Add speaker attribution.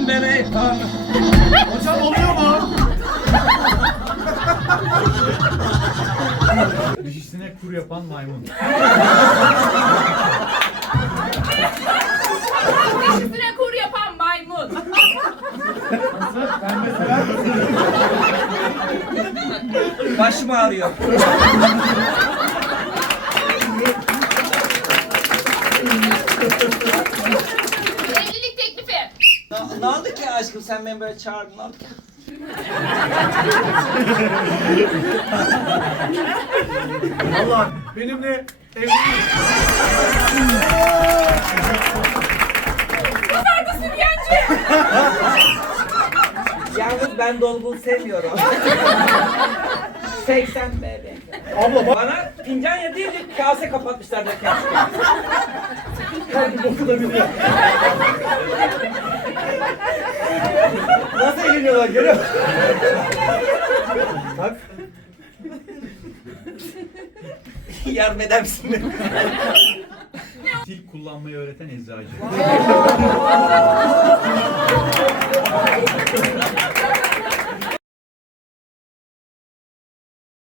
Speaker 1: Sevsen be Reyhan.
Speaker 2: Hocam oluyor mu?
Speaker 3: Dişisine kur yapan maymun.
Speaker 4: Dişisine kur yapan maymun.
Speaker 2: Ben mesela
Speaker 1: Başım ağrıyor.
Speaker 4: Evlilik teklifi.
Speaker 1: Ne oldu ki aşkım, sen beni böyle çağırdın, ne oldu ki?
Speaker 2: Allah benimle evlilik.
Speaker 4: Nerede sürgenci?
Speaker 1: Yalnız ben dolgun sevmiyorum. 80 bebe.
Speaker 2: Abla bak.
Speaker 1: Bana fincan ya değil de kase kapatmışlar da kendisi.
Speaker 2: Her boku da biliyor. Nasıl eğleniyorlar görüyor musun? Bak.
Speaker 1: Yardım eder misin?
Speaker 3: Dil kullanmayı öğreten eczacı.